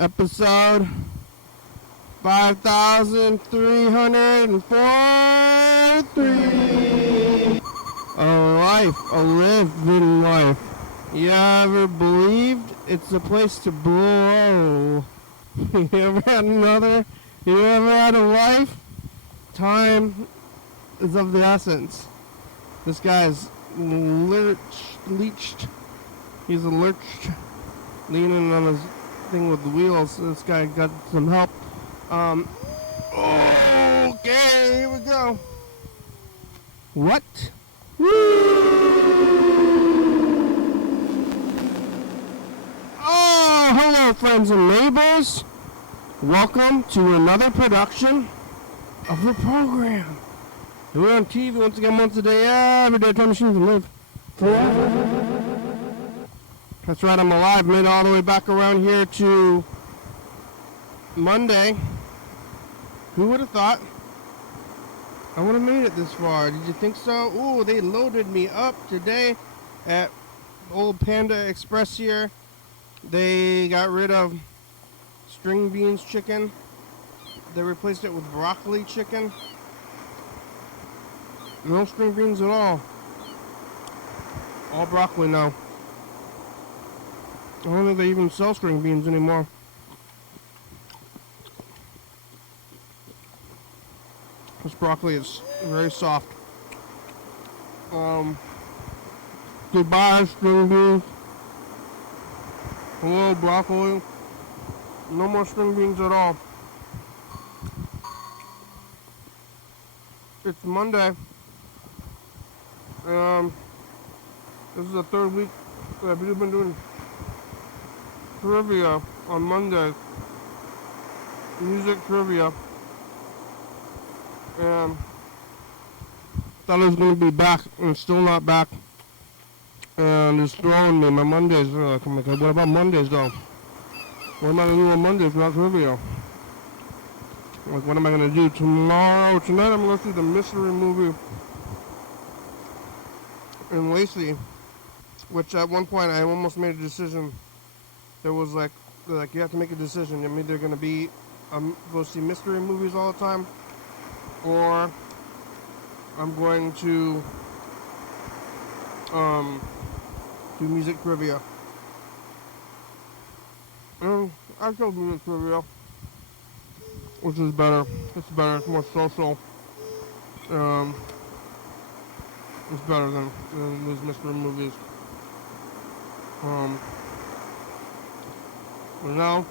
Episode 5343. A living life. You ever believed it's a place to blow? You ever had a life? Time is of the essence. This guy's leached. He's lurched, leaning on his thing with the wheels. This guy got some help. Okay, here we go. What? Oh, hello, friends and neighbors. Welcome to another production of the program. We're on TV once again, once a day, every day. Time machines and live forever. That's right, I'm alive. Made it all the way back around here to Monday. Who would have thought I would have made it this far? Did you think so? Ooh, they loaded me up today at Old Panda Express here. They got rid of string beans chicken. They replaced it with broccoli chicken. No string beans at all. All broccoli now. I don't think they even sell string beans anymore. This broccoli is very soft. Goodbye, string beans. Hello, broccoli. No more string beans at all. It's Monday. This is the third week that we've been doing trivia on Monday. Music trivia. And thought I was going to be back, and it's still not back. And it's throwing me. My Mondays are like, what about Mondays though? What am I going to do on Mondays without trivia? Like, what am I going to do tomorrow? Tonight I'm going to see the mystery movie in Lacey, which at one point I almost made a decision. There was like you have to make a decision. I'm either going to be go see mystery movies all the time, or I'm going to do music trivia. And I chose music trivia, which is better. It's better. It's more social. It's better than those mystery movies. But now,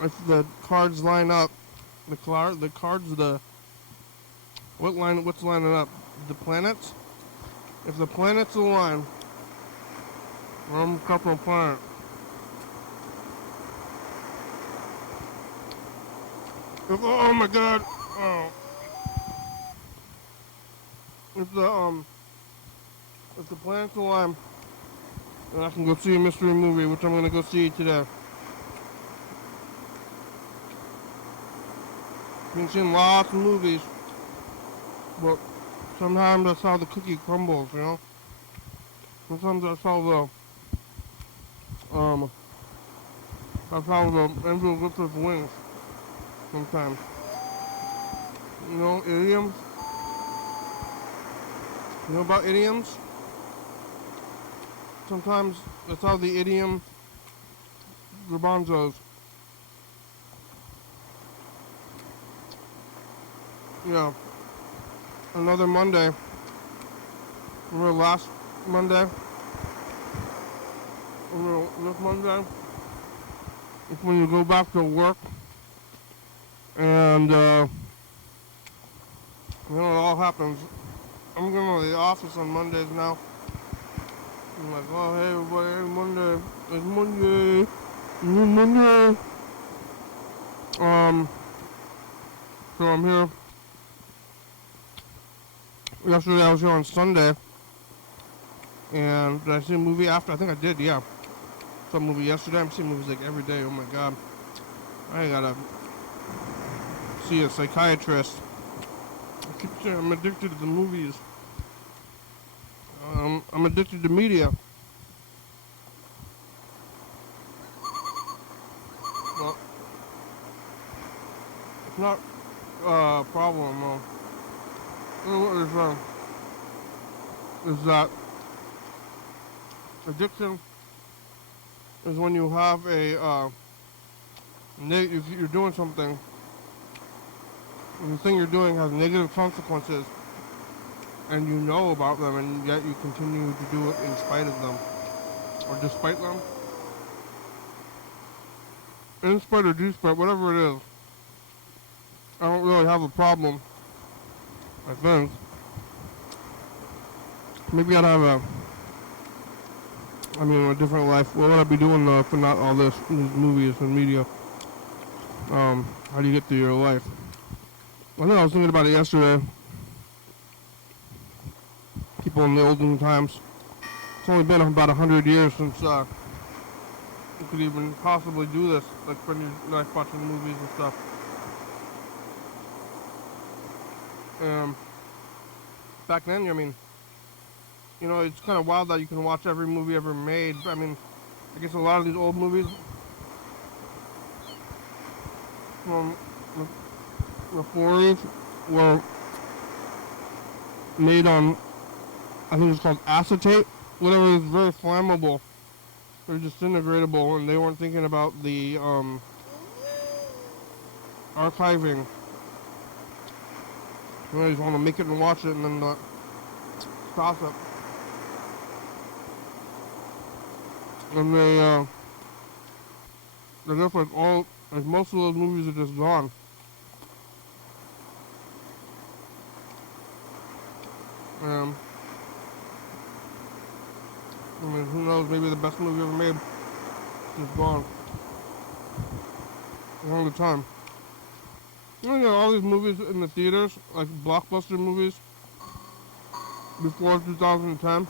if the cards line up, what's lining up? The planets? If the planets align, I'm a couple of planets. Oh my god! Oh. If the planets align, then I can go see a mystery movie, which I'm gonna go see today. I've been seeing lots of movies, but sometimes that's how the cookie crumbles, you know? Sometimes that's how the angel lifts its wings. Sometimes. You know, idioms? You know about idioms? Sometimes that's how the idiom garbanzos. Yeah. Another Monday. Remember last Monday? Remember this Monday? It's when you go back to work. And, you know, it all happens. I'm going to the office on Mondays now. I'm like, oh, hey, everybody, hey, Monday. It's Monday. It's Monday. So I'm here. Yesterday I was here on Sunday. And did I see a movie after? I think I did, yeah. Saw a movie yesterday. I'm seeing movies like every day. Oh my god. I gotta see a psychiatrist. I keep saying I'm addicted to the movies. I'm addicted to media. not a problem. Is that addiction is when you have if you're doing something, and the thing you're doing has negative consequences, and you know about them, and yet you continue to do it in spite of them, or despite them, in spite or despite, whatever it is. I don't really have a problem, I think. Maybe I'd have a different life. What would I be doing if not all these movies and media? How do you get through your life? I think I was thinking about it yesterday. People in the olden times. It's only been about 100 years since you could even possibly do this, like spend your life watching movies and stuff. Back then, it's kind of wild that you can watch every movie ever made. I guess a lot of these old movies from the 40s were made on, I think it's called acetate, whatever is very flammable. They're disintegratable, and they weren't thinking about the archiving. They just want to make it and watch it and then toss it. And I guess most of those movies are just gone. Who knows, maybe the best movie ever made is gone. All the time. All these movies in the theaters, like blockbuster movies, before 2010,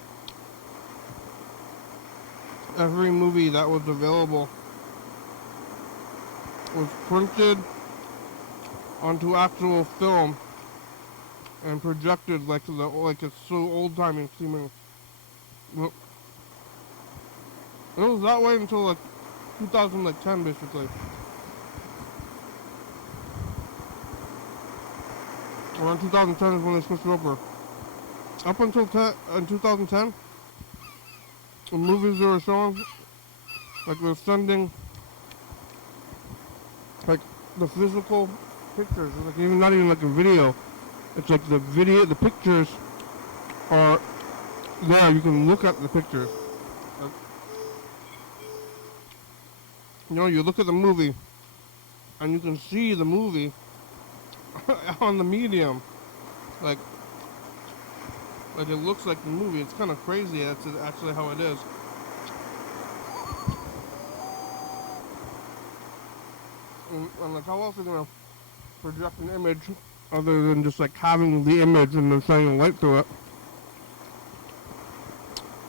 every movie that was available was printed onto actual film and projected like it's so old-timey seeming. Well, it was that way until like 2010, basically. Around 2010 is when they switched it over. Up until 2010, the movies they were showing, like they're sending, like the physical pictures. It's like not even like a video. It's like the pictures are there. You can look at the pictures. Like, you look at the movie, and you can see the movie on the medium. Like it looks like the movie. It's kind of crazy. That's actually how it is. And like, how else are you gonna project an image other than just like having the image and then shining light through it?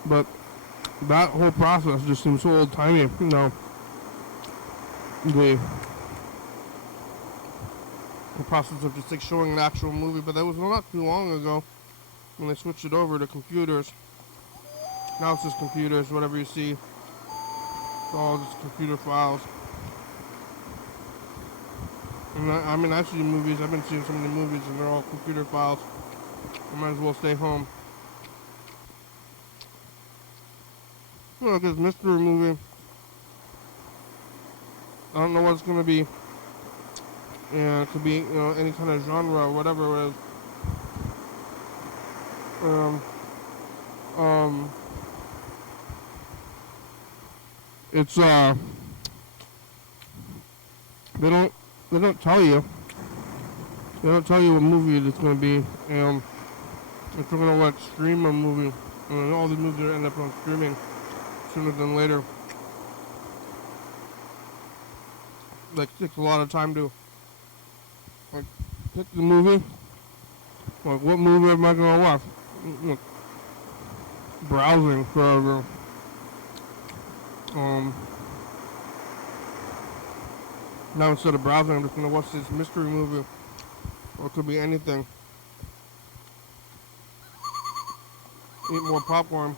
But that whole process just seems so old-timey. The process of just like showing an actual movie, but that was not too long ago when they switched it over to computers. Now it's just computers, whatever you see, it's all just computer files. And I've seen movies, I've been seeing so many movies and they're all computer files. I might as well stay home. Like this mystery movie, I don't know what it's gonna be. Yeah, it could be, any kind of genre or whatever it is. It's they don't tell you. They don't tell you what movie it's gonna be. If you're gonna like stream a movie, and all these movies end up on streaming sooner than later. Like, it takes a lot of time to like pick the movie. Like, what movie am I gonna watch? Look, browsing forever. Now instead of browsing, I'm just gonna watch this mystery movie, or it could be anything. Eat more popcorn.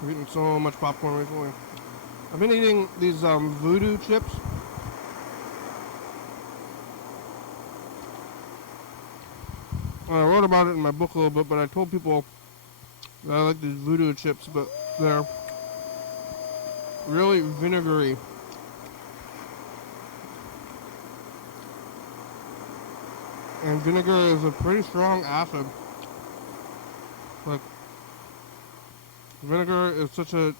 I've eaten so much popcorn recently. I've been eating these voodoo chips. I wrote about it in my book a little bit, but I told people that I like these voodoo chips, but they're really vinegary. And vinegar is a pretty strong acid. Like, vinegar is such a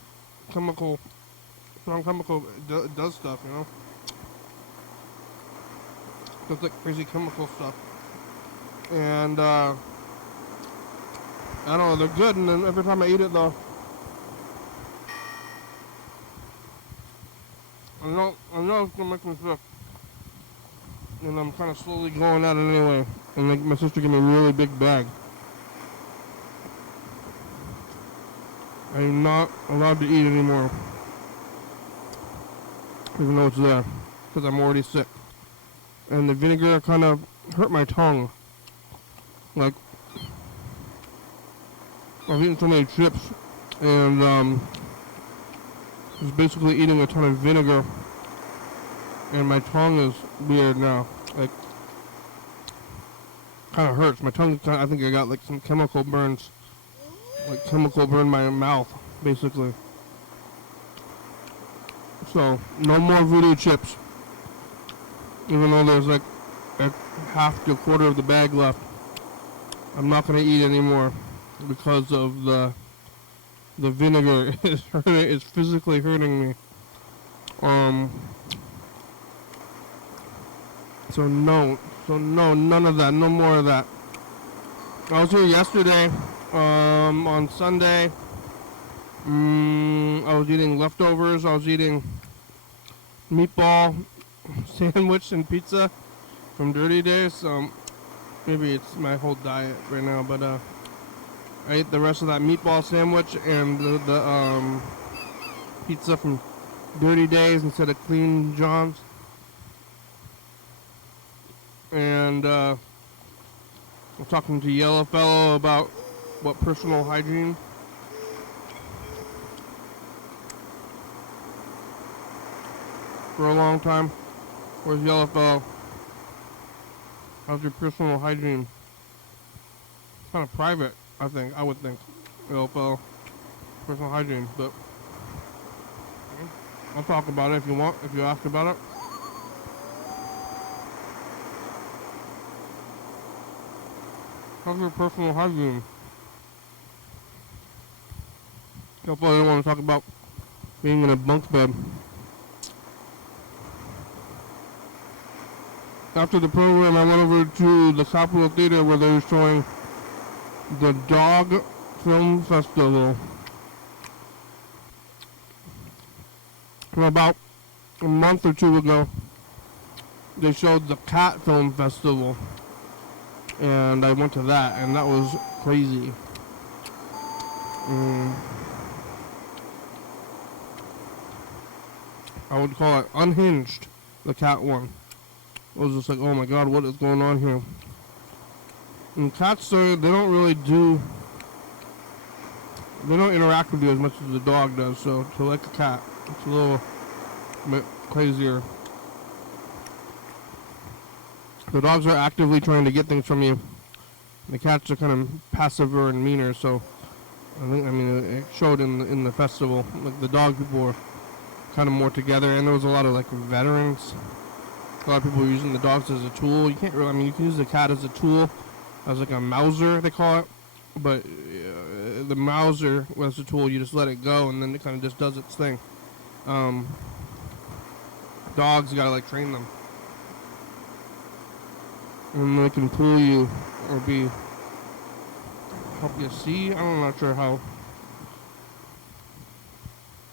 chemical, strong chemical, it does stuff, you know? Does like crazy chemical stuff. And, I don't know, they're good, and then every time I eat it, though, I know it's gonna make me sick. And I'm kind of slowly going at it anyway. And like my sister gave me a really big bag. I'm not allowed to eat anymore, even though it's there, because I'm already sick. And the vinegar kind of hurt my tongue. Like, I've eaten so many chips, and just basically eating a ton of vinegar, and my tongue is weird now. Like, kind of hurts. My tongue, I think I got like some chemical burns. Like chemical burn my mouth, basically. So, no more voodoo chips. Even though there's like a half to a quarter of the bag left. I'm not going to eat anymore because of the vinegar is hurting, it's physically hurting me. So no, none of that, no more of that. I was here yesterday, on Sunday. I was eating leftovers. I was eating meatball sandwich and pizza from Dirty Days. So maybe it's my whole diet right now, but I ate the rest of that meatball sandwich and the pizza from Dirty Days instead of Clean John's. And I'm talking to Yellow Fellow about what personal hygiene. For a long time. Where's Yellow Fellow? How's your personal hygiene? Kind of private, I would think. Yellow Fellow. Personal hygiene, but I'll talk about it if you want, if you ask about it. How's your personal hygiene? Hopefully I don't want to talk about being in a bunk bed. After the program, I went over to the Capitol Theater where they were showing the Dog Film Festival. And about a month or two ago, they showed the Cat Film Festival. And I went to that, and that was crazy. I would call it unhinged, the cat one. I was just like, oh my god, what is going on here? And cats, they don't really do, they don't interact with you as much as the dog does, so to like a cat, it's a little bit crazier. The dogs are actively trying to get things from you. The cats are kind of passiver and meaner, so it showed in the festival. Like the dog people were kind of more together, and there was a lot of like veterans. A lot of people were using the dogs as a tool. You can't really, you can use the cat as a tool, as like a mouser they call it, but the mouser was a tool. You just let it go, and then it kind of just does its thing. Dogs, you gotta like train them. And they can pull you or help you see. I'm not sure how.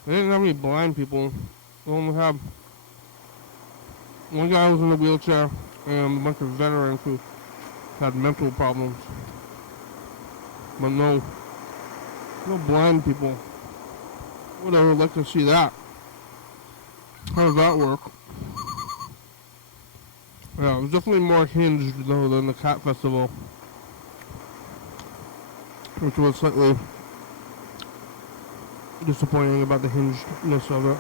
They didn't have any blind people. They only have one guy who was in a wheelchair and a bunch of veterans who had mental problems. But no blind people. Would ever like to see that. How does that work? Yeah, it was definitely more hinged though than the Cat Festival, which was slightly disappointing about the hingedness of it.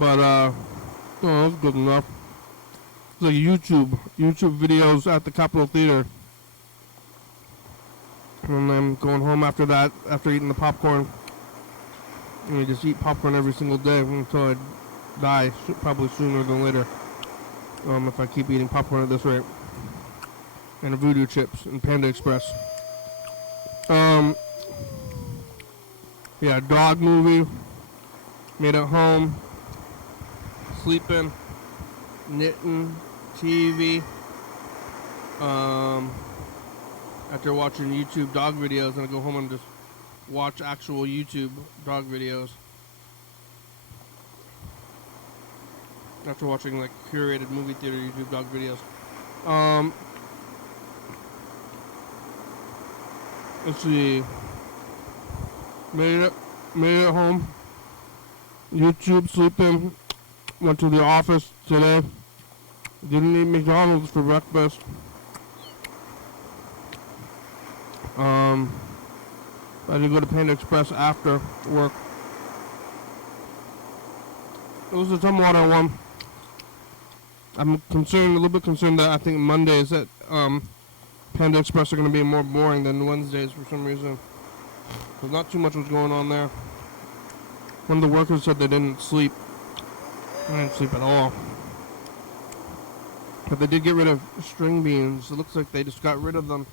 But it was good enough. It's like YouTube videos at the Capitol Theater And I'm going home after that, after eating the popcorn. And I just eat popcorn every single day until I die, probably sooner than later. If I keep eating popcorn at this rate. And Voodoo Chips and Panda Express. Yeah, dog movie. Made at home. Sleeping. Knitting. TV. After watching YouTube dog videos, and I go home and just watch actual YouTube dog videos. After watching like curated movie theater YouTube dog videos. Let's see. Made it home. YouTube, sleeping. Went to the office today. Didn't eat McDonald's for breakfast. I had to go to Panda Express after work. It was the Tumwater one. I'm concerned, a little bit concerned that I think Mondays at Panda Express are going to be more boring than Wednesdays for some reason. Because not too much was going on there. One of the workers said they didn't sleep. They didn't sleep at all. But they did get rid of string beans. It looks like they just got rid of them.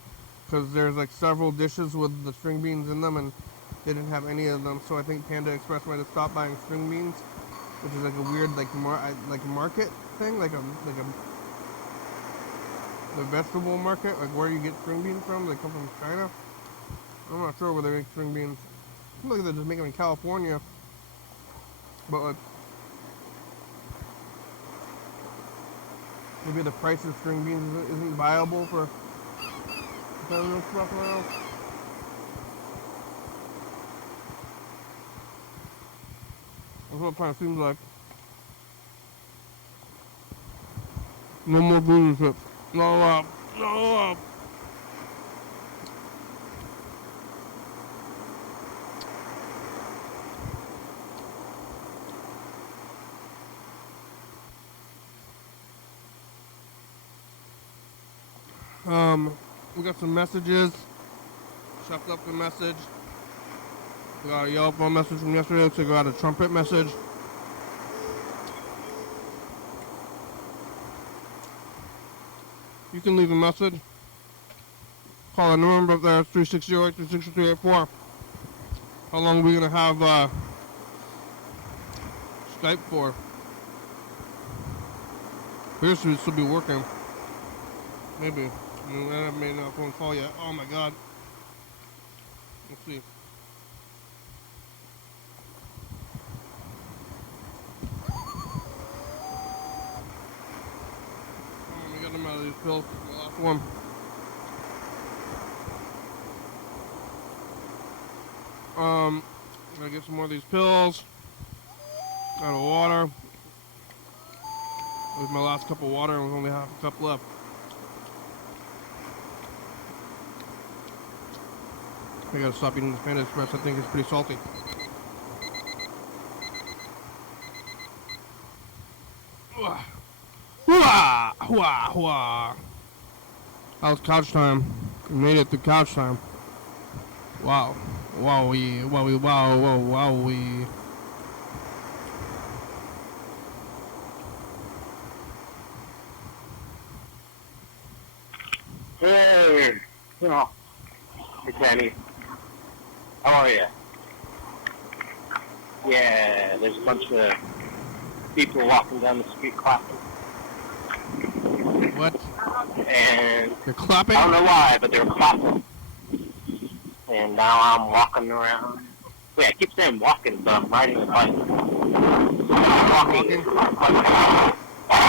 Because there's like several dishes with the string beans in them and they didn't have any of them. So I think Panda Express might have stopped buying string beans. Which is like a weird like market thing. Like a the vegetable market. Like where you get string beans from. They come from China. I'm not sure where they make string beans. Look like they just make them in California. But like, maybe the price of string beans isn't viable for stuff now. That's what it kind of seems like. No more Voodoo Chips. No. We got some messages. Checked up the message. We got a yellow phone message from yesterday. Looks like we got a trumpet message. You can leave a message. Call the number up there, 360-836-384. How long are we going to have Skype for? This should still be working. Maybe. I haven't made a phone call yet. Oh my god. Let's see. Let me get them out of these pills. The last one. Gotta get some more of these pills. Out of water. It was my last cup of water and was only half a cup left. I gotta stop eating this Panda Express. I think it's pretty salty. That was couch time. We made it through couch time. Wow. Wowie. Hey, hey Tammy. How are you? Yeah, there's a bunch of people walking down the street clapping. What? And you're clapping? I don't know why, but they're clapping. And now I'm walking around. Wait, I keep saying walking, but I'm riding a bike. Walking. You're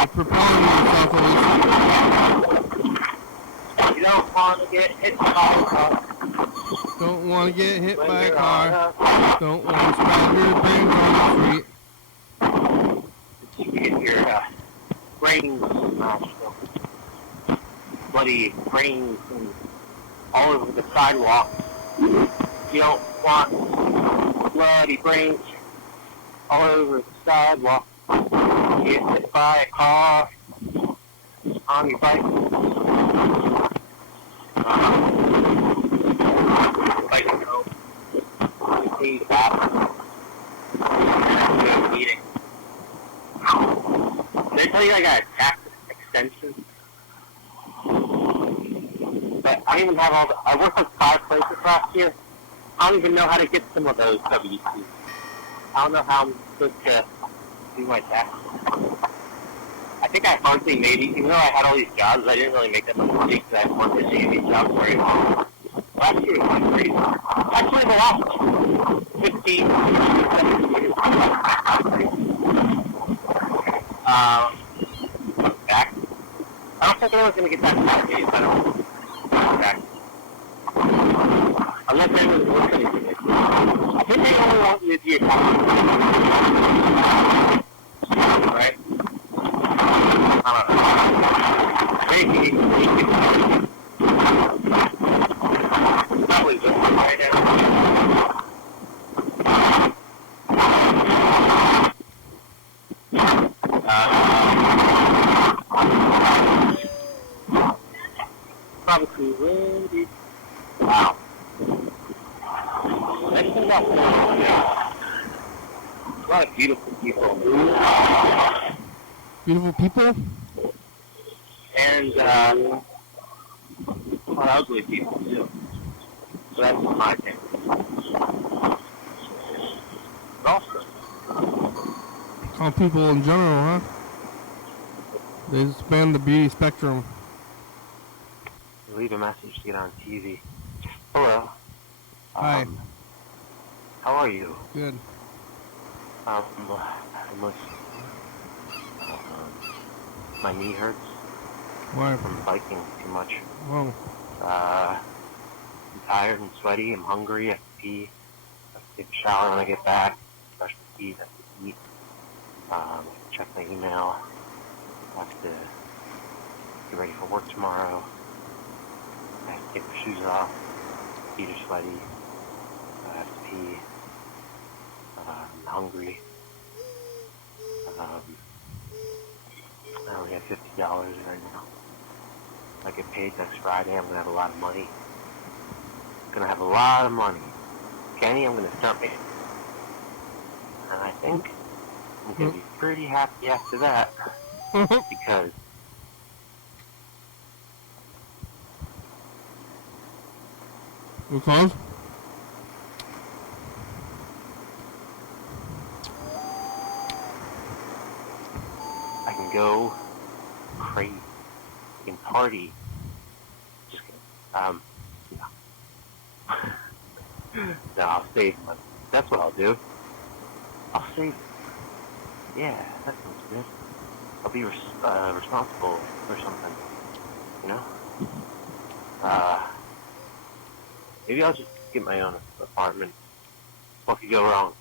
propelling yourself at least. You don't want to get hit by a car. Don't want to get hit by a car. Don't want to splatter your brains on the street. You get your brains smashed up. Bloody brains and all over the sidewalk. You don't want bloody brains all over the sidewalk. You get hit by a car on your bike. if I can go continue to bathroom and go to a meeting. Did I tell you I got a tax extension? But I don't even have all the, I worked on 5 places last year. I don't even know how to get some of those W-2s. I don't know how I'm supposed to do my taxes. I think I hardly made it, even though I had all these jobs, I didn't really make that much money because I haven't worked at any of these jobs very long. Last year was like crazy. Actually, the last 15, 17 years. Back. I don't think anyone's going to get back to that days. I don't back. Unless anyone's listening to this. I think they only want you to be a cop. Right? I don't know. Maybe you can probably just right now. Probably windy. Wow. Next thing about a lot of beautiful people. Beautiful people? And a lot of ugly people too. So that's my thing. But also, All people in general, huh? They span the beauty spectrum. leave a message to get on TV. Hello. Hi. How are you? Good. My knee hurts Why? from biking too much. Whoa. I'm tired and sweaty. I'm hungry. I have to pee. I have to take a shower when I get back. Brush my teeth. I have to eat. Check my email. I have to get ready for work tomorrow. I have to take my shoes off. Feet are sweaty. I have to pee. I'm hungry. I only have $50 right now. If I get paid next Friday, I'm going to have a lot of money. I'm going to have a lot of money. Kenny, I'm going to start making. And I think I'm going to be pretty happy after that. Because Because? I can go crazy. I can party. Just kidding. No. No, I'll save money. That's what I'll do. I'll save. Yeah, that sounds good. I'll be responsible for something. You know? Maybe I'll just get my own apartment. What could go wrong?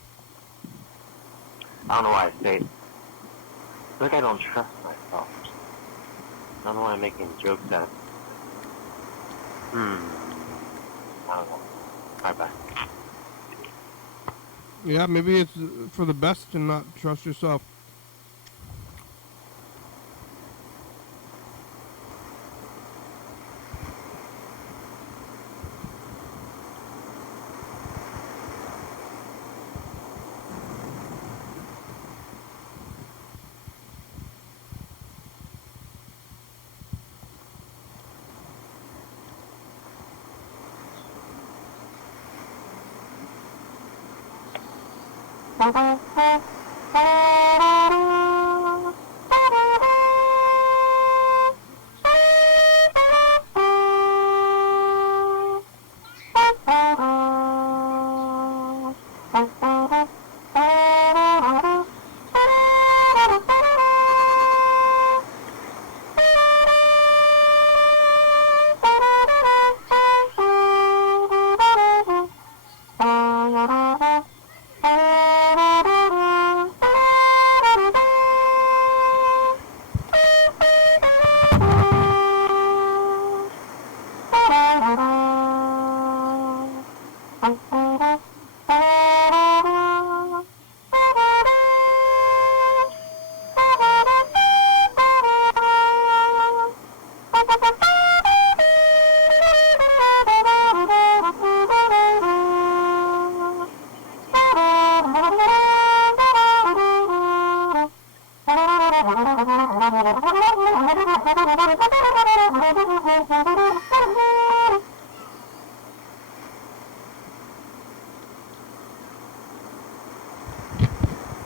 I don't know why I say it. I feel like I don't trust myself. I don't know why I'm making jokes out of it. I don't know. Bye-bye. Yeah, maybe it's for the best to not trust yourself.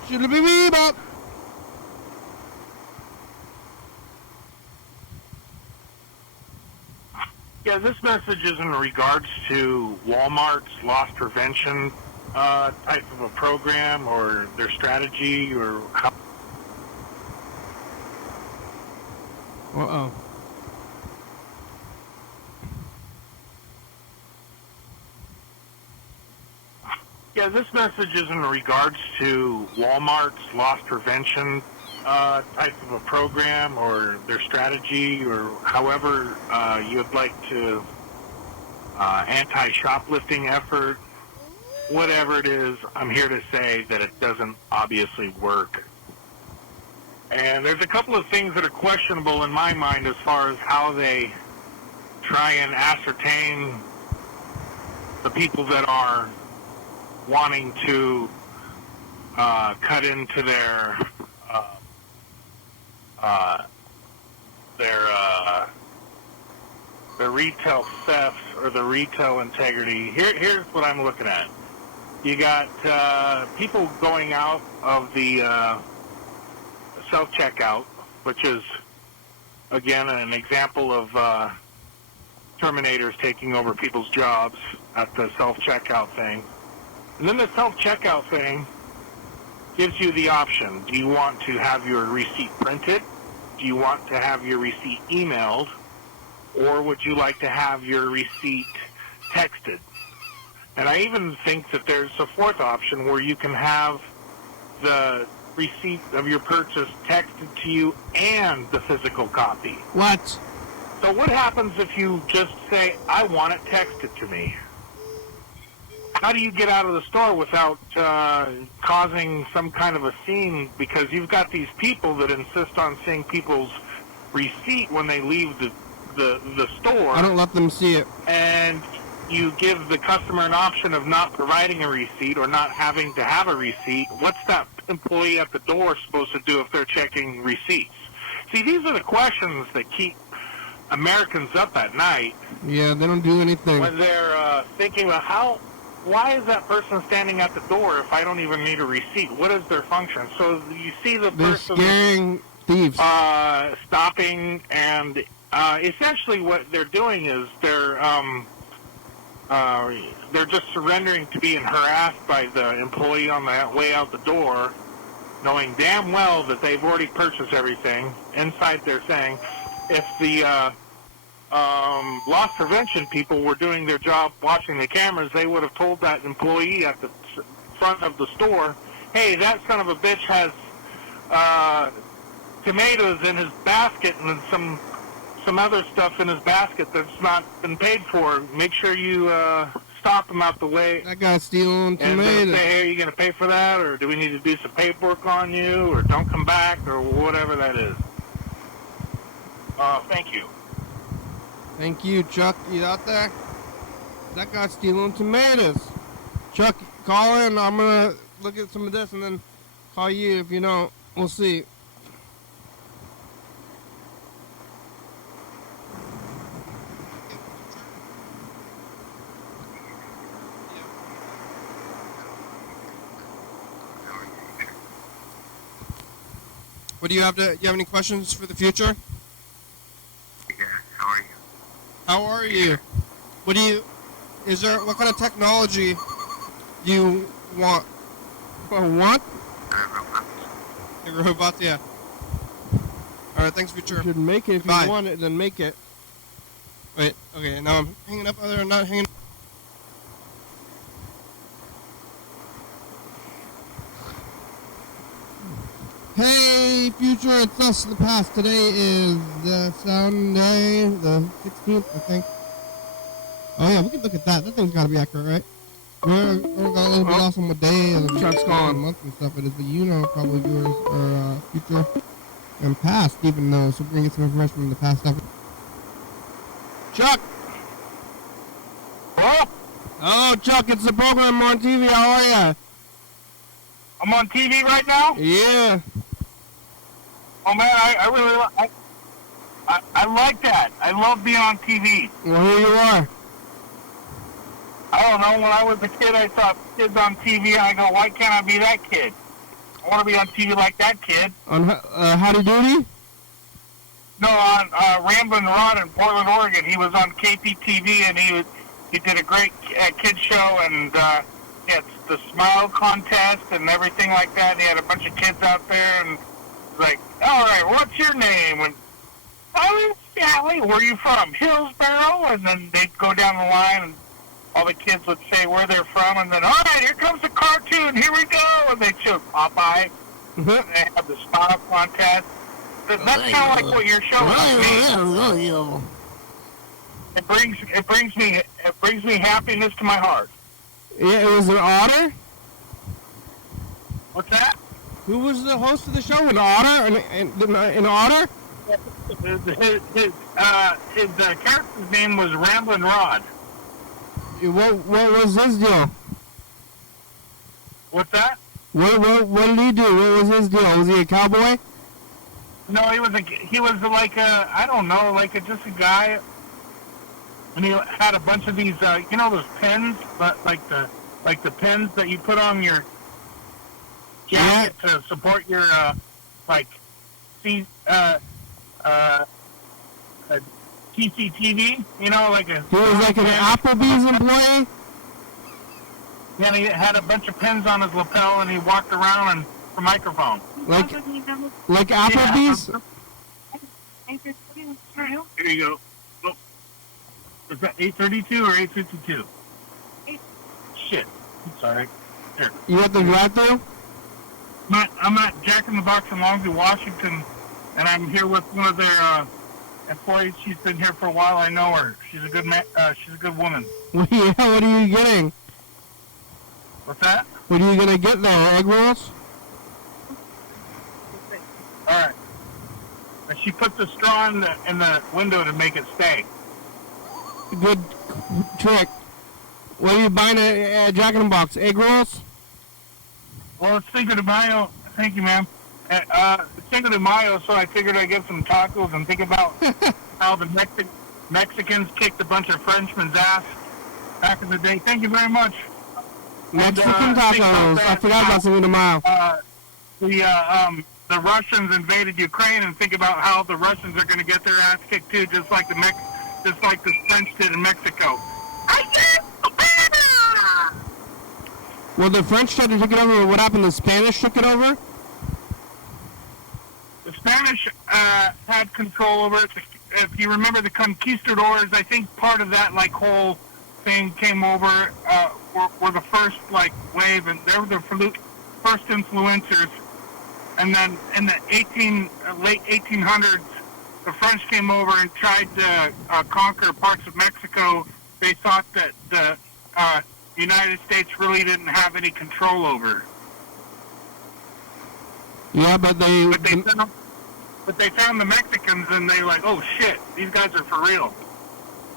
Should be me, but Yeah, this message is in regards to Walmart's loss prevention type of a program or their strategy or how. Uh-oh. Yeah, this message is in regards to Walmart's loss prevention type of a program or their strategy or however you would like to anti-shoplifting effort, whatever it is. I'm here to say that it doesn't obviously work. And there's a couple of things that are questionable in my mind as far as how they try and ascertain the people that are wanting to cut into their retail thefts or the retail integrity. Here's what I'm looking at. You got people going out of the self-checkout, which is, again, an example of Terminators taking over people's jobs at the self-checkout thing. And then the self-checkout thing gives you the option. Do you want to have your receipt printed? Do you want to have your receipt emailed? Or would you like to have your receipt texted? And I even think that there's a fourth option where you can have the receipt of your purchase texted to you and the physical copy. What? So what happens if you just say, I want it texted to me? How do you get out of the store without causing some kind of a scene? Because you've got these people that insist on seeing people's receipt when they leave the store. I don't let them see it. And you give the customer an option of not providing a receipt or not having to have a receipt. What's that employee at the door supposed to do if they're checking receipts? See, these are the questions that keep Americans up at night. Yeah, they don't do anything. When they're thinking about why is that person standing at the door if I don't even need a receipt? What is their function? So you see the person scaring thieves. Stopping, and essentially what they're doing is they're just surrendering to being harassed by the employee on the way out the door, knowing damn well that they've already purchased everything. Inside they're saying, if the loss prevention people were doing their job watching the cameras, they would have told that employee at the front of the store, hey, that son of a bitch has tomatoes in his basket and some other stuff in his basket that's not been paid for. Make sure you stop him out the way. That guy's stealing and tomatoes. Say, hey, are you going to pay for that, or do we need to do some paperwork on you, or don't come back, or whatever that is. Thank you. Thank you, Chuck. You out there? That guy's stealing tomatoes. Chuck, call in. I'm going to look at some of this and then call you. If you don't, we'll see. What do you have you have any questions for the future? Yeah, how are you? How are you? What kind of technology do you want? Robots. The robots, yeah. Alright, thanks, future. You should make it if you want it, then make it. Wait, okay, now I'm hanging up, other than not hanging up. Hey, future, it's us, the past. Today is Sunday, the 16th, I think. Oh yeah, we can look at that. That thing's gotta be accurate, right? We're got a little bit off on what day and month and stuff it is, but you know probably viewers are future and past even though, so we're gonna get some information from the past stuff. Chuck! Hello? Oh, Chuck, it's the program on TV. How are ya? I'm on TV right now? Yeah. Oh man, I I like that. I love being on TV. Well, here you are. I don't know. When I was a kid, I saw kids on TV, and I go, why can't I be that kid? I want to be on TV like that kid. On Howdy Doody? No, on Ramblin' Rod in Portland, Oregon. He was on KPTV, and he did a great kid show, and it's the Smile Contest and everything like that. And he had a bunch of kids out there, and he's like, all right, what's your name? And I'm Sally. Where are you from? Hillsboro. And then they'd go down the line, and all the kids would say where they're from, and then, all right, here comes the cartoon. Here we go. And they'd show Popeye. And they have the Smile Contest. That's kind of like what your show is. It brings me happiness to my heart. Yeah, it was an otter? What's that? Who was the host of the show? An otter? An otter? His character's name was Ramblin' Rod. What was his deal? What's that? What did he do? What was his deal? Was he a cowboy? No, he was like a, I don't know, like just a guy, and he had a bunch of these, those pins, but like the pins that you put on your jacket to support your TCTV, like a. He was like an Applebee's employee. Yeah, and he had a bunch of pins on his lapel, and he walked around and the microphone. Like Applebee's? Here you go. Oh. Is that 832 or 852? Shit. I'm sorry. Here. You at the drive-thru? I'm at Jack in the Box in Longview, Washington, and I'm here with one of their employees. She's been here for a while. I know her. She's a good she's a good woman. Yeah, what are you getting? What's that? What are you gonna get there? Egg rolls? All right. And she puts a straw in the window to make it stay. Good trick. What are you buying at Jack in the Box? Egg rolls? Well, it's Cinco de Mayo. Thank you, ma'am. It's Cinco de Mayo, so I figured I'd get some tacos and think about how the Mexicans kicked a bunch of Frenchmen's ass back in the day. Thank you very much. Mexican tacos. I forgot about Cinco de Mayo. The Russians invaded Ukraine, and think about how the Russians are going to get their ass kicked too, just like the French did in Mexico. Well, the French tried to take it over. What happened? The Spanish took it over? The Spanish had control over it. If you remember the conquistadors, I think part of that whole thing came over. Were the first wave, and they were the first influencers. And then in the late 1800s, the French came over and tried to conquer parts of Mexico. They thought that the United States really didn't have any control over. Yeah, but they found the Mexicans, and they were like, oh shit, these guys are for real.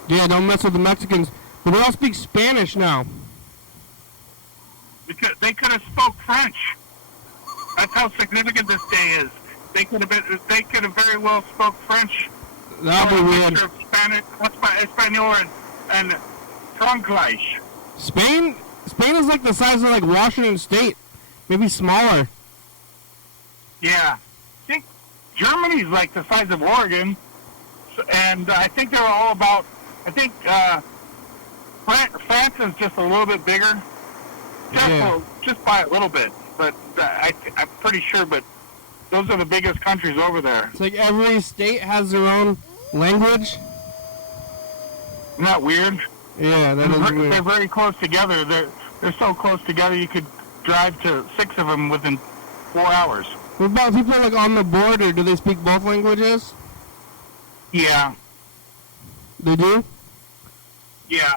Yeah, don't mess with the Mexicans. But they all speak Spanish now. Because they could have spoke French. That's how significant this day is. They could have very well spoke French. That'd be weird. Spanish, Espanol, and Franglish. Spain is like the size of Washington State, maybe smaller. Yeah, I think Germany's like the size of Oregon, and I think they're all about. I think France is just a little bit bigger, just by a little bit. But I'm pretty sure. But those are the biggest countries over there. It's like every state has their own language. Isn't that weird? Yeah, that is weird. They're very close together. They're so close together you could drive to 6 of them within 4 hours. What about people on the border? Do they speak both languages? Yeah. They do? Yeah.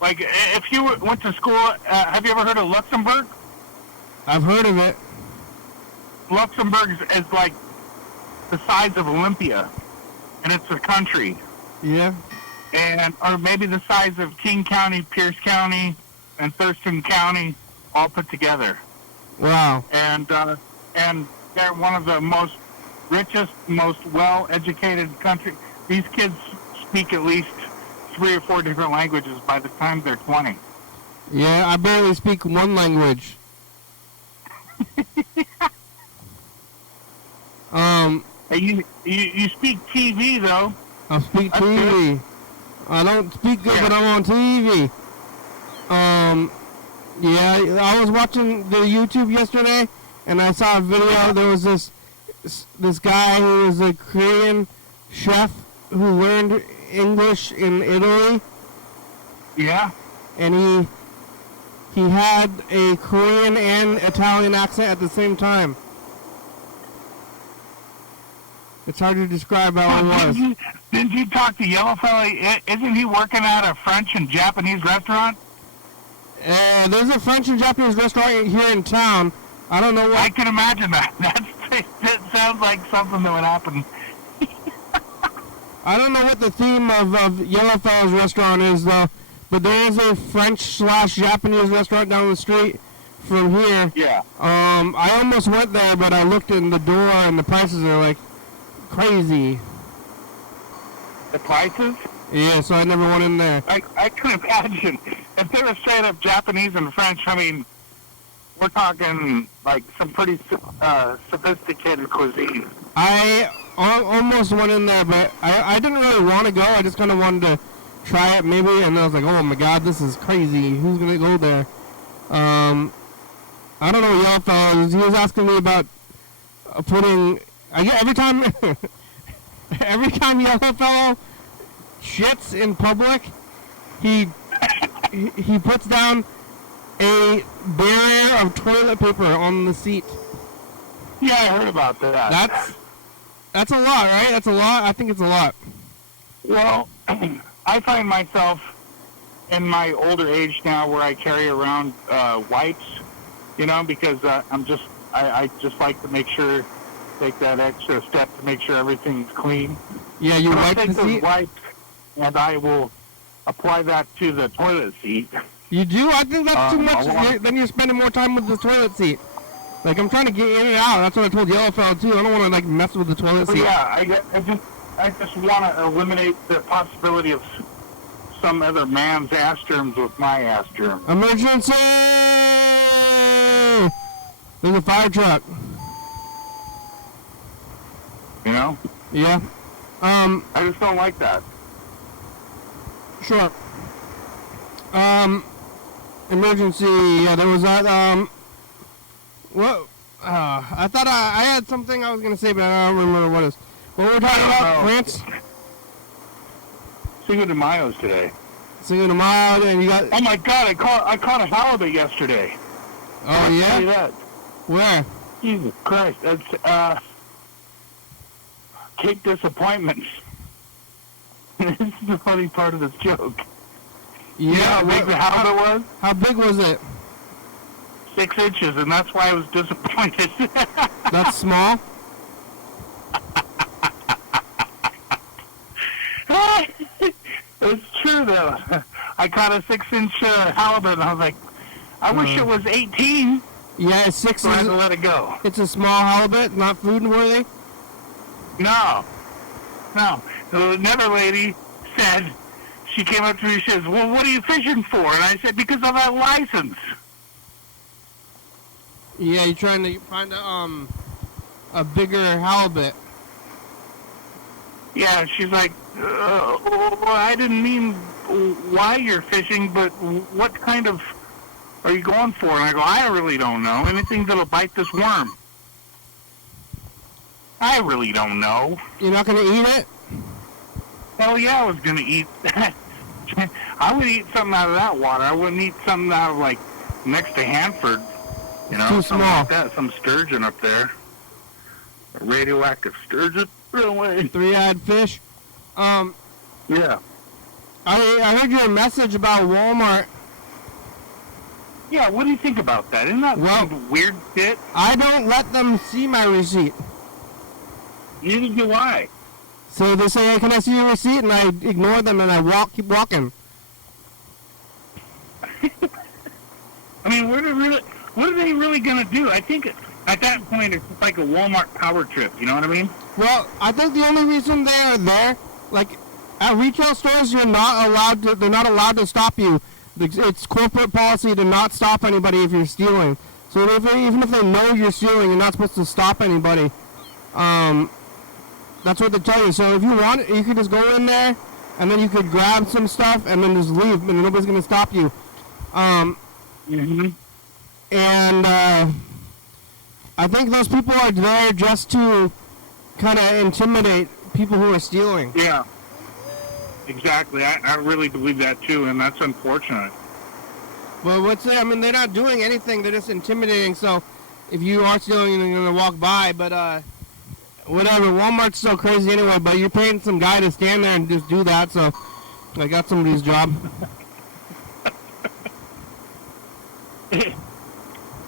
Like, if you went to school, have you ever heard of Luxembourg? I've heard of it. Luxembourg is like the size of Olympia, and it's a country. Yeah. Or maybe the size of King County, Pierce County, and Thurston County all put together. Wow. And they're one of the most richest, most well-educated country. These kids speak at least 3 or 4 different languages by the time they're 20. Yeah, I barely speak one language. Hey, you speak TV though. I speak TV. I don't speak good, but I'm on TV. Yeah, I was watching the YouTube yesterday, and I saw a video. There was this guy who was a Korean chef who learned English in Italy. Yeah. And he had a Korean and Italian accent at the same time. It's hard to describe how it was. Didn't you talk to Yellowfella? Isn't he working at a French and Japanese restaurant? There's a French and Japanese restaurant here in town. I don't know what. I can imagine that. That sounds like something that would happen. I don't know what the theme of Yellowfellow's restaurant is, though. But there is a French/Japanese restaurant down the street from here. Yeah. I almost went there, but I looked in the door and the prices are like crazy. The prices? Yeah, so I never went in there. I can imagine. If they were straight up Japanese and French, I mean, we're talking like some pretty sophisticated cuisine. I almost went in there, but I didn't really want to go. I just kind of wanted to try it maybe, and then I was like, oh my god, this is crazy. Who's going to go there? I don't know, Yellowfella. He was asking me about putting... every time Yellowfella shits in public, he puts down a barrier of toilet paper on the seat. Yeah, I heard about that. That's a lot, right? That's a lot? I think it's a lot. Well, I find myself in my older age now where I carry around wipes, because I just like to make sure, take that extra step to make sure everything's clean. Yeah, you wipe the seat? I'll take those wipes and I will apply that to the toilet seat. You do? I think that's too much. Then you're spending more time with the toilet seat. Like, I'm trying to get in and out. That's what I told Yellowfella, too. I don't want to, mess with the toilet seat. Yeah, I just want to eliminate the possibility of some other man's ass germs with my ass germs. Emergency! There's a fire truck. Yeah. I just don't like that. Sure. Emergency. Yeah, there was that, what? I thought I had something I was going to say, but I don't remember what it is. What were we talking about, Lance? Cinco de Mayo's today. Cinco de Mayo, and you got... Oh my god, I caught a halibut yesterday. Oh, yeah? Tell you that. Where? Jesus Christ. That's, Cape Disappointment. This is the funny part of this joke. Yeah, you know how big the halibut was? How big was it? 6 inches, and that's why I was disappointed. That's small? It's true, though. I caught a 6-inch halibut, and I was like, I wish it was 18. Yeah, it's 6 so I had to let it go. It's a small halibut, not food worthy? No. The nether lady said, she came up to me, she says, well, what are you fishing for? And I said, because of that license. Yeah, you're trying to find a bigger halibut. Yeah, she's like, well, I didn't mean why you're fishing, but what kind of are you going for? And I go, I really don't know. Anything that'll bite this worm. I really don't know. You're not going to eat it? Hell yeah, I was going to eat that. I would eat something out of that water. I wouldn't eat something out of, next to Hanford. Too small. Like that. Some sturgeon up there. A radioactive sturgeon. Really? 3-eyed fish. Yeah. I heard your message about Walmart. Yeah, what do you think about that? Isn't that some weird shit? I don't let them see my receipt. Neither do I. So they say, hey, can I see your receipt? And I ignore them and I keep walking. I mean, what are they really going to do? I think At that point, it's like a Walmart power trip. You know what I mean? Well, I think the only reason they are there, like at retail stores, they're not allowed to stop you. It's corporate policy to not stop anybody if you're stealing. So even if they know you're stealing, you're not supposed to stop anybody. That's what they tell you. So if you want, you could just go in there, and then you could grab some stuff, and then just leave, and nobody's gonna stop you. And I think those people are there just to kind of intimidate people who are stealing. Yeah. Exactly. I really believe that too, and that's unfortunate. Well, I mean, they're not doing anything. They're just intimidating. So if you are stealing, you're going to walk by. But whatever. Walmart's so crazy anyway. But you're paying some guy to stand there and just do that. So I got somebody's job.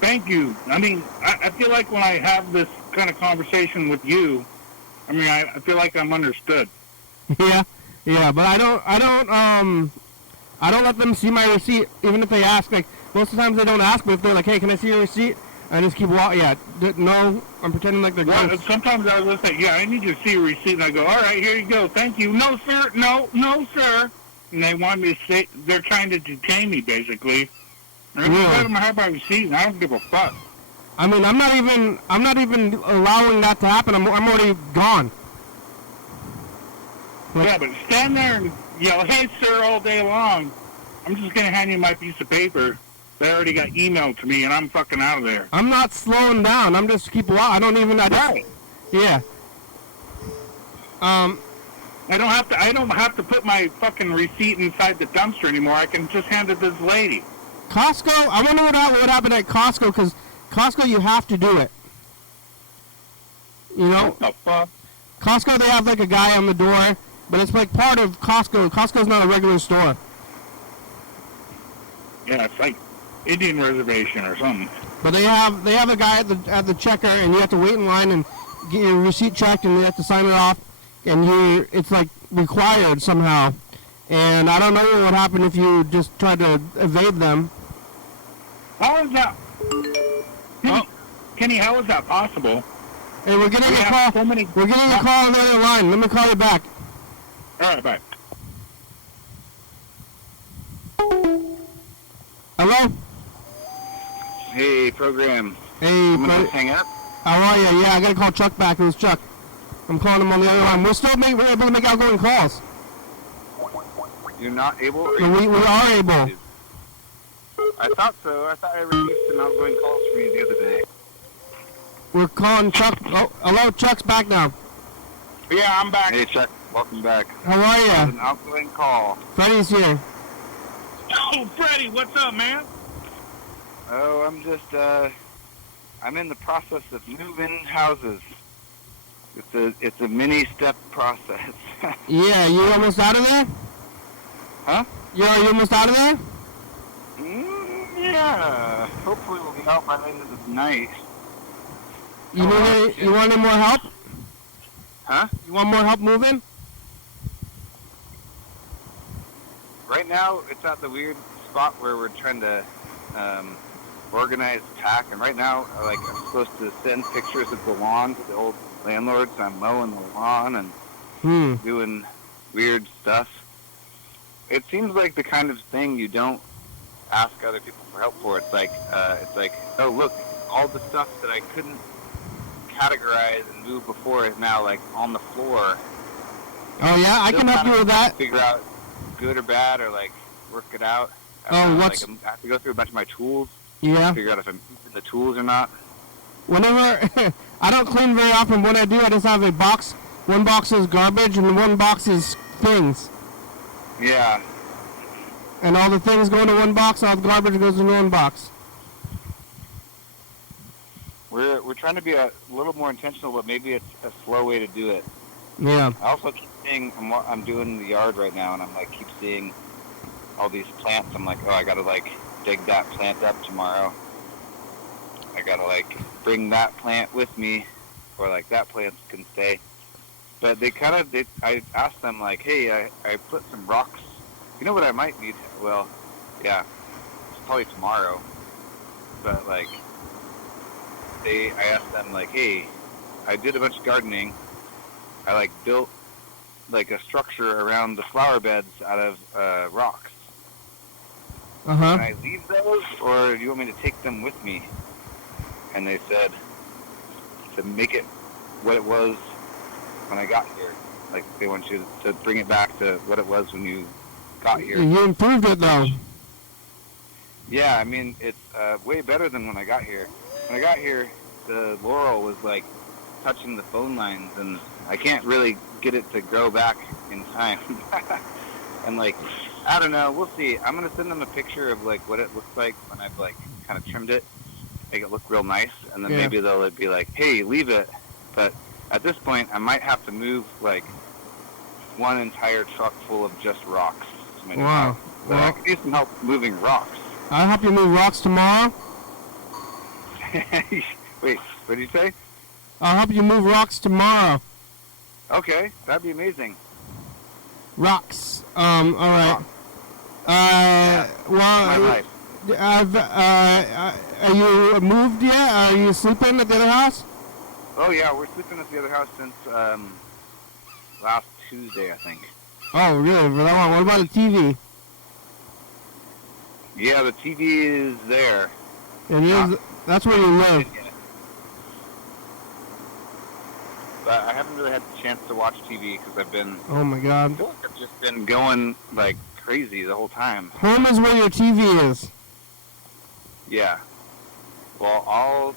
Thank you. I mean, I feel like when I have this kind of conversation with you, I mean, I feel like I'm understood. Yeah, but I don't let them see my receipt, even if they ask. Like, most of the times they don't ask, but if they're like, hey, can I see your receipt? I just keep walking. Yeah, no, I'm pretending like they're well, sometimes I will say, yeah, I need you to see your receipt, and I go, all right, here you go, thank you. No, sir, no, sir. And they want me to say, they're trying to detain me, basically. And if I let them have my receipt, and I don't give a fuck. I mean, I'm not even allowing that to happen. I'm already gone. Like, yeah, but stand there and yell, hey, sir, all day long. I'm just going to hand you my piece of paper that already got emailed to me, and I'm fucking out of there. I'm not slowing down. I'm just keep walking. Right. Yeah. I don't have to put my fucking receipt inside the dumpster anymore. I can just hand it to this lady. Costco, I wonder what happened at Costco, because Costco, you have to do it. You know? What the fuck? Costco, they have like a guy on the door, but it's like part of Costco. Costco's not a regular store. Yeah, it's like Indian reservation or something. But they have a guy at the checker, and you have to wait in line and get your receipt checked, and you have to sign it off, and it's like required somehow. And I don't know what would happen if you just tried to evade them. How is that? Kenny, how is that possible? Hey, we're getting a call. We're getting a call on the other line. Let me call you back. All right, bye. Hello? Hey, program. Hey, I'm buddy. gonna hang up. How are you? Yeah, I gotta call Chuck back. It was Chuck. I'm calling him on the other line. We're able to make outgoing calls. You're not able? We are able. I thought so. I thought I received some outgoing calls from you the other day. We're calling Chuck. Oh, hello, Chuck's back now. Yeah, I'm back. Hey, Chuck. Welcome back. How are That was you? an outgoing call. Freddie's here. Oh, Freddie, what's up, man? Oh, I'm just, I'm in the process of moving houses. It's a mini step process. Yeah, you almost out of there? Huh? You almost out of there? Yeah. Hopefully we'll be out by later this night. You want any more help? Huh? You want more help moving? Right now, it's at the weird spot where we're trying to organize pack, and right now, like, I'm supposed to send pictures of the lawn to the old landlords. I'm mowing the lawn and doing weird stuff. It seems like the kind of thing you don't ask other people for help for. It's like, oh, look, all the stuff that I couldn't categorize and move before is now, like, on the floor. Oh, yeah? I can help you with that. Figure out good or bad, or, like, work it out. Oh, I have to go through a bunch of my tools. Yeah. Figure out if I'm using the tools or not. Whenever, I don't clean very often. When I do, I just have a box. One box is garbage, and one box is things. Yeah. And all the things go into one box, all the garbage goes into one box. We're trying to be a little more intentional, but maybe it's a slow way to do it. Yeah. I also keep seeing, I'm doing in the yard right now, and I'm like, keep seeing all these plants. I'm like, oh, I gotta like dig that plant up tomorrow. I gotta like bring that plant with me, or like that plant can stay. But I asked them like, hey, I put some rocks. You know what I might need? Well, yeah, it's probably tomorrow. But like, I asked them like, hey, I did a bunch of gardening. I like built like a structure around the flower beds out of rocks. Uh huh. Can I leave those, or do you want me to take them with me? And they said to make it what it was when I got here. Like they want you to bring it back to what it was when you got here. You improved it though. Yeah, I mean it's way better than when I got here. When I got here, the laurel was like touching the phone lines, and I can't really get it to grow back in time. And like, I don't know, we'll see. I'm gonna send them a picture of like what it looks like when I've like kind of trimmed it, make it look real nice, and then maybe they'll be like, hey, leave it. But at this point, I might have to move like one entire truck full of just rocks to my new house. So I could use some help moving rocks. I'll help you move rocks tomorrow. Wait, what did you say? I'll help you move rocks tomorrow. Okay, that'd be amazing. Rocks. All right. My life. Are you moved yet? Are you sleeping at the other house? Oh yeah, we're sleeping at the other house since last Tuesday, I think. Oh, really? For that long? What about the TV? Yeah, the TV is there. It is. That's where you live. But I haven't really had the chance to watch TV because I've been. Oh my God. I feel like I've just been going like crazy the whole time. Home is where your TV is. Yeah. Well, all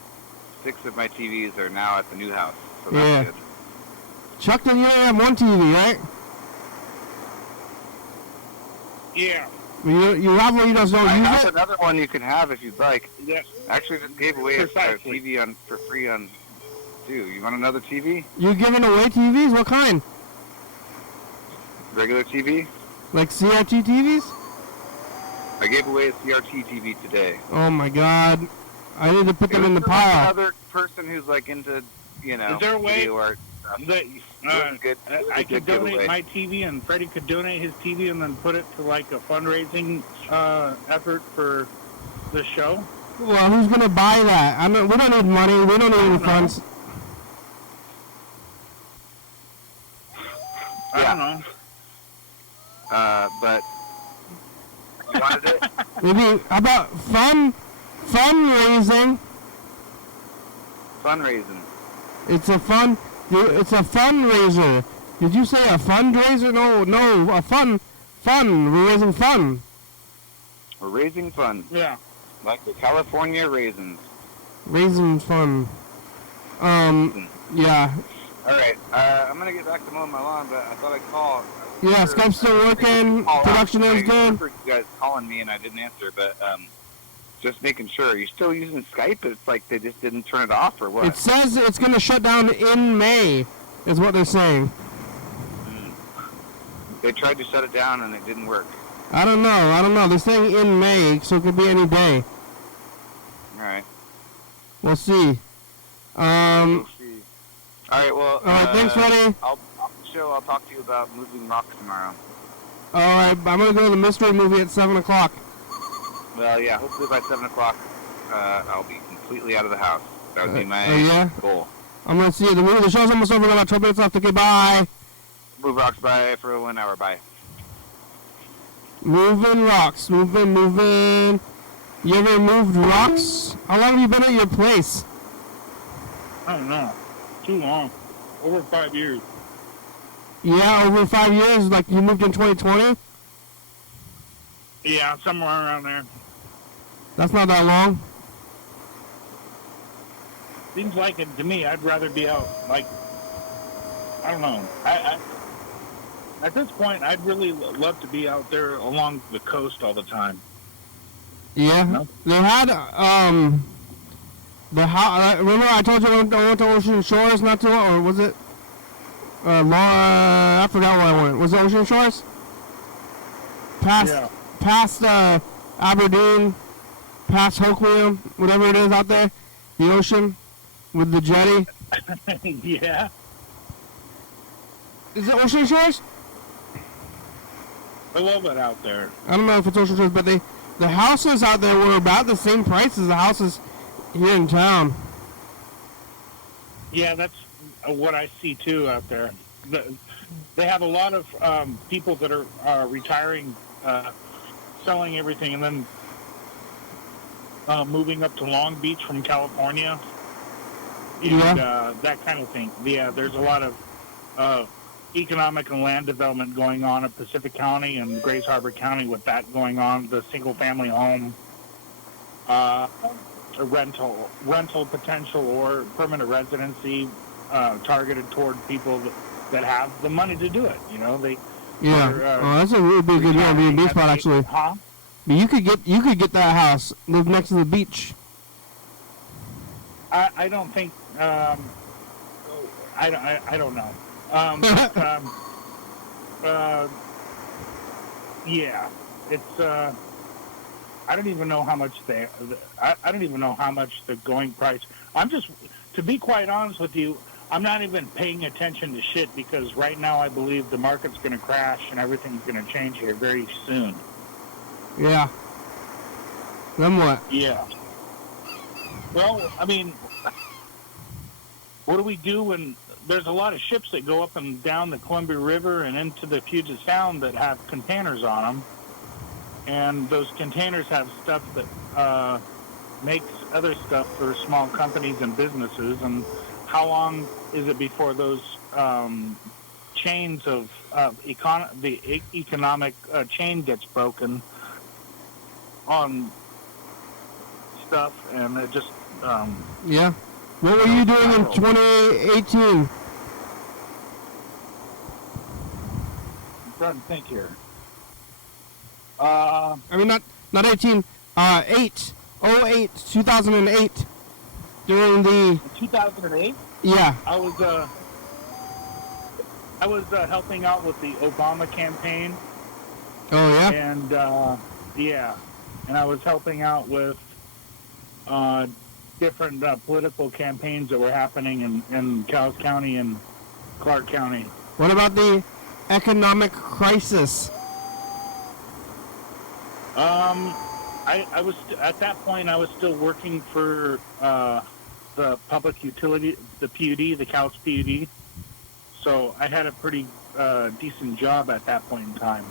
6 of my TVs are now at the new house, so that's good. Chuck, then you only have one TV, right? Yeah. You have one, you just don't I use have it? another one you can have if you'd like. Yes. I actually just gave away a TV for free on. Dude, you want another TV? You giving away TVs? What kind? Regular TV? Like CRT TVs? I gave away a CRT TV today. Oh my God. I need to put them in the Like pile. another person who's like into, you know, Is there a way video art stuff. I could donate my TV, and Freddie could donate his TV, and then put it to like a fundraising effort for the show. Well, who's gonna buy that? We don't need money. We don't need any funds. I don't know. But you wanted it? Maybe, how about fundraising? Fundraising. It's a fundraiser. Did you say a fundraiser? No, a fun. We're raising fun. We're raising funds. Yeah. Like the California raisins. Raising fun. Yeah. All right. I'm gonna get back to mowing my lawn, but I thought I'd call. Yeah, Skype's still working. Production is good. I remember you guys calling me and I didn't answer, but just making sure. Are you still using Skype? It's like they just didn't turn it off, or what? It says it's going to shut down in May, is what they're saying. They tried to shut it down and it didn't work. I don't know. They're saying in May, so it could be any day. All right. We'll see. We'll see. All right. Well. All right. Thanks, Freddie. I'll talk to you about moving rocks tomorrow. All right. I'm going to go to the mystery movie at 7 o'clock. Well, yeah. Hopefully by 7 o'clock, I'll be completely out of the house. That would be my goal. I'm going to see you. The show's almost over. About 12 minutes left. Okay, bye. Move rocks by for 1 hour. Bye. Moving rocks. Moving. You ever moved rocks? How long have you been at your place? I don't know. Too long. Over 5 years. Yeah, over 5 years. Like you moved in 2020? Yeah, somewhere around there. That's not that long. Seems like it to me. I'd rather be out. Like, I don't know. I at this point, I'd really love to be out there along the coast all the time. Yeah. No? They had remember I told you I went to Ocean Shores not too long, or was it? I forgot where I went. Was it Ocean Shores? Past Aberdeen, past Hoquiam, whatever it is out there, the ocean with the jetty. Yeah. Is it Ocean Shores? I love it out there. I don't know if it's Ocean Shores, but the houses out there were about the same price as the houses here in town. Yeah, that's what I see too out there. They have a lot of people that are retiring, selling everything, and then moving up to Long Beach from California, and Yeah. that kind of thing. Yeah, there's a lot of uh, economic and land development going on in Pacific County and Grays Harbor County with that going on. The single family home uh, rental potential or permanent residency targeted toward people that have the money to do it. You know, Yeah. they're Oh, that's a really big good Airbnb spot actually. Huh? But you could get that house, live next to the beach. I don't think. I don't know. But, uh, yeah, it's. I don't even know how much I don't even know how much the going price. I'm just, to be quite honest with you, I'm not even paying attention to shit because right now I believe the market's going to crash and everything's going to change here very soon. Yeah. Then what? Yeah. Well, I mean, what do we do when there's a lot of ships that go up and down the Columbia River and into the Puget Sound that have containers on them, and those containers have stuff that makes other stuff for small companies and businesses, and how long is it before those chains of the economic chain gets broken on stuff, and it just Yeah. What were you doing in 2018? I'm trying to think here. I mean, not 18. 2008. During the 2008. yeah. I was helping out with the Obama campaign, Oh yeah. and yeah, and I was helping out with different political campaigns that were happening in Cowles County and Clark County. What about the economic crisis? I was at that point. I was still working for the public utility, the PUD, the Cowles PUD. So I had a pretty decent job at that point in time.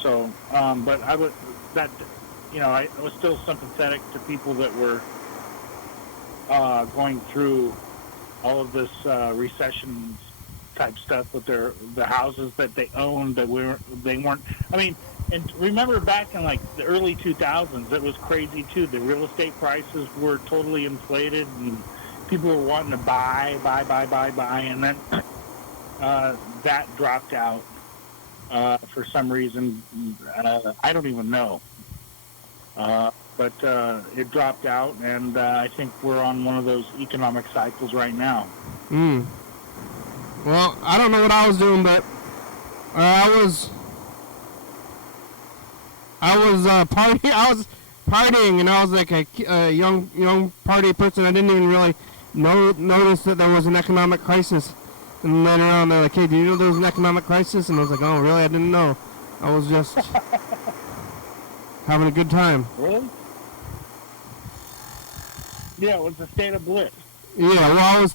So, but I was that, I was still sympathetic to people that were going through all of this recession type stuff with the houses that they owned that they weren't. I mean, and remember back in like the early 2000s, it was crazy too. The real estate prices were totally inflated, and people were wanting to buy, and then that dropped out for some reason. I don't even know. But it dropped out, and I think we're on one of those economic cycles right now. Well, I don't know what I was doing, but I was partying. I was partying, and I was like a young party person. I didn't even really notice that there was an economic crisis. And later on, they're like, "Hey, do you know there was an economic crisis?" And I was like, "Oh, really? I didn't know. I was just having a good time." Really? Yeah, it was a state of bliss. Yeah, well,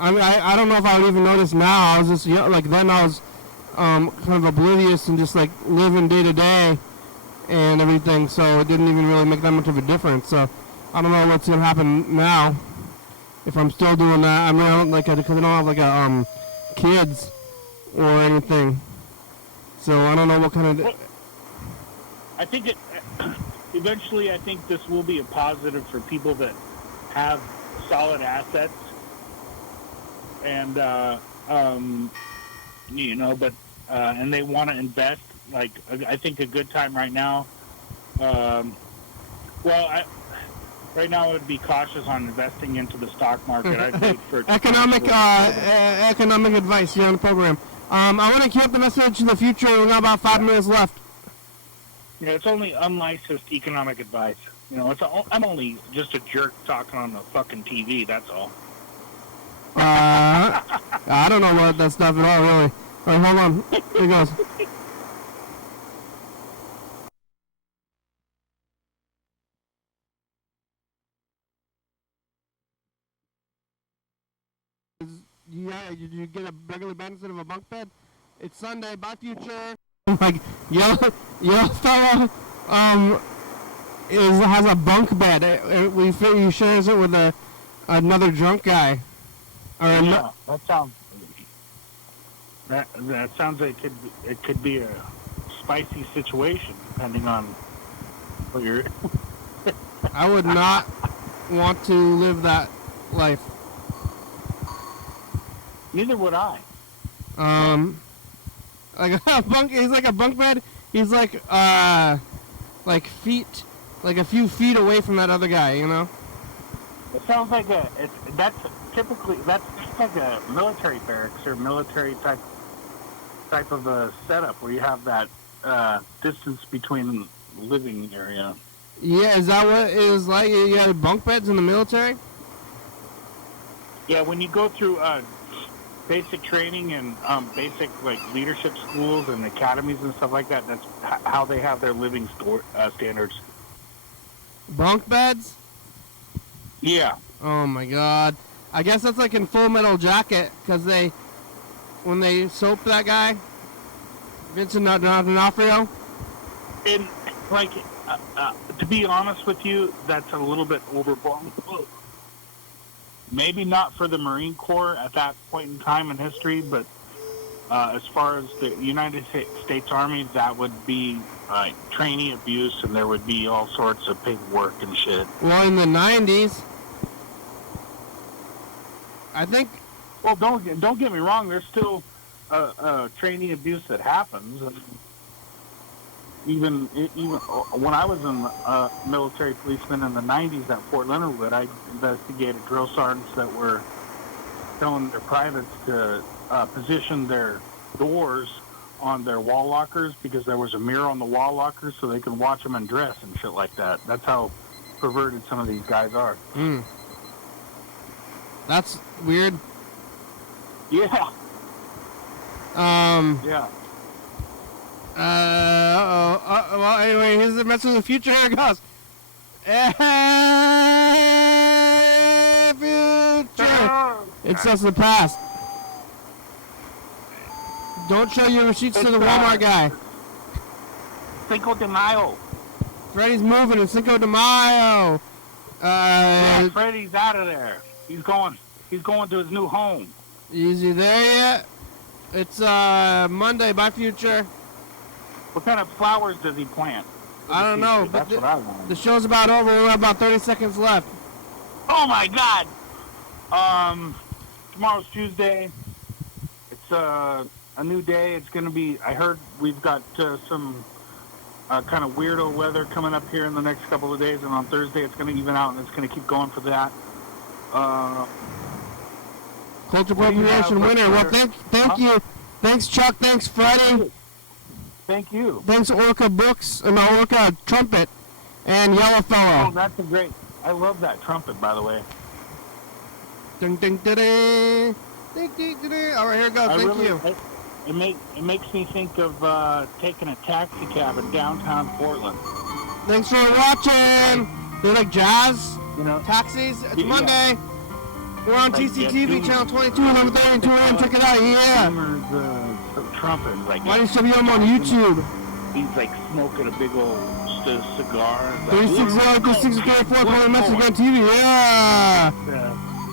I don't know if I would even notice now. I was just, like, then I was kind of oblivious and just, like, living day to day and everything, so it didn't even really make that much of a difference. So I don't know what's going to happen now if I'm still doing that. I mean, I don't, like, because I don't have, like, kids or anything. So I don't know what kind of... Well, I think eventually, I think this will be a positive for people that have solid assets, and but and they want to invest. Like, I think a good time right now. Right now I would be cautious on investing into the stock market. I'd wait for economic advice here on the program. I want to keep the message to the future. We got about 5 minutes left. Yeah, it's only unlicensed economic advice. I'm only just a jerk talking on the fucking TV. That's all. I don't know what that stuff at all, really. All right, hold on. Here it goes. bed instead of a bunk bed. It's Sunday. Bye, future. Like yellow fella has a bunk bed. He shares it with another drunk guy. Yeah, that sounds like it could be a spicy situation depending on what you're. I would not want to live that life. Neither would I. Like a bunk. He's like a bunk bed. He's like feet, like a few feet away from that other guy. You know. It sounds like that's just like a military barracks or military type of a setup where you have that distance between the living area. Yeah, is that what it was like? You had bunk beds in the military? Yeah, when you go through basic training and basic like leadership schools and academies and stuff like that, that's how they have their living standards. Bunk beds? Yeah. Oh my god. I guess that's like in Full Metal Jacket, because when they soap that guy, Vincent D'Onofrio. And like, to be honest with you, that's a little bit overblown. Maybe not for the Marine Corps at that point in time in history, but as far as the United States Army, that would be trainee abuse, and there would be all sorts of paperwork and shit. Well, in the 90s, I think. Well, don't get me wrong. There's still trainee abuse that happens. And even when I was a military policeman in the 90s at Fort Leonard Wood, I investigated drill sergeants that were telling their privates to position their doors on their wall lockers because there was a mirror on the wall lockers so they could watch them undress and shit like that. That's how perverted some of these guys are. That's weird. Yeah. Yeah. Well, anyway, here's the message of the future. Here it goes. Future. It's just the past. Don't show your receipts to the Walmart guy. Cinco de Mayo. Freddy's moving in Cinco de Mayo. Yeah, Freddy's out of there. He's going to his new home. Is he there yet? It's Monday. Bye, future. What kind of flowers does he plant? I don't know. That's what I want. The show's about over. We have about 30 seconds left. Oh my God! Tomorrow's Tuesday. It's a new day. It's going to be. I heard we've got some kind of weirdo weather coming up here in the next couple of days, and on Thursday it's going to even out, and it's going to keep going for that. Culture appropriation winner. Well, thank you. Thanks, Chuck. Thanks, Freddie. Thank you. Thanks, Orca Books, and Orca Trumpet, and Yellow Fellow. Oh, that's a great. I love that trumpet, by the way. Ding, ding, ding, ding, ding, ding, ding. All right, here it goes. Thank you. It makes me think of taking a taxi cab in downtown Portland. Thanks for watching. They like jazz, taxis. It's Monday. We're on TCTV, channel 22, number 32 AM. Check it out, yeah. Trumpet, like YDHWM on YouTube. He's like smoking a big old cigar. 3604, calling message on TV, yeah.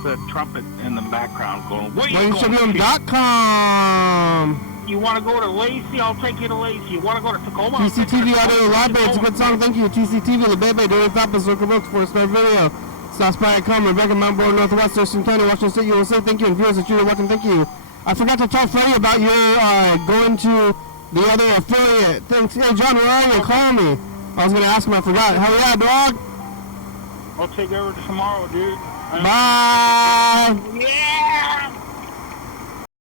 The trumpet in the background going, YDHWM.com. You want to go to Lacey? I'll take you to Lacey. You want to go to Tacoma? TCTV out of the library. It's a good song. Thank you. TCTV, the baby, doing Tapas, Local Books, 4-star video. South Spire.com, Rebecca, Mount Board, Northwest, Thurston County, Washington State, USA. Thank you. And viewers that you're watching, thank you. I forgot to tell Freddie about your going to the other affiliate. Thanks. Hey, John, where are you? Call me. I was going to ask him. I forgot. Hell yeah, dog. I'll take over tomorrow, dude. Bye.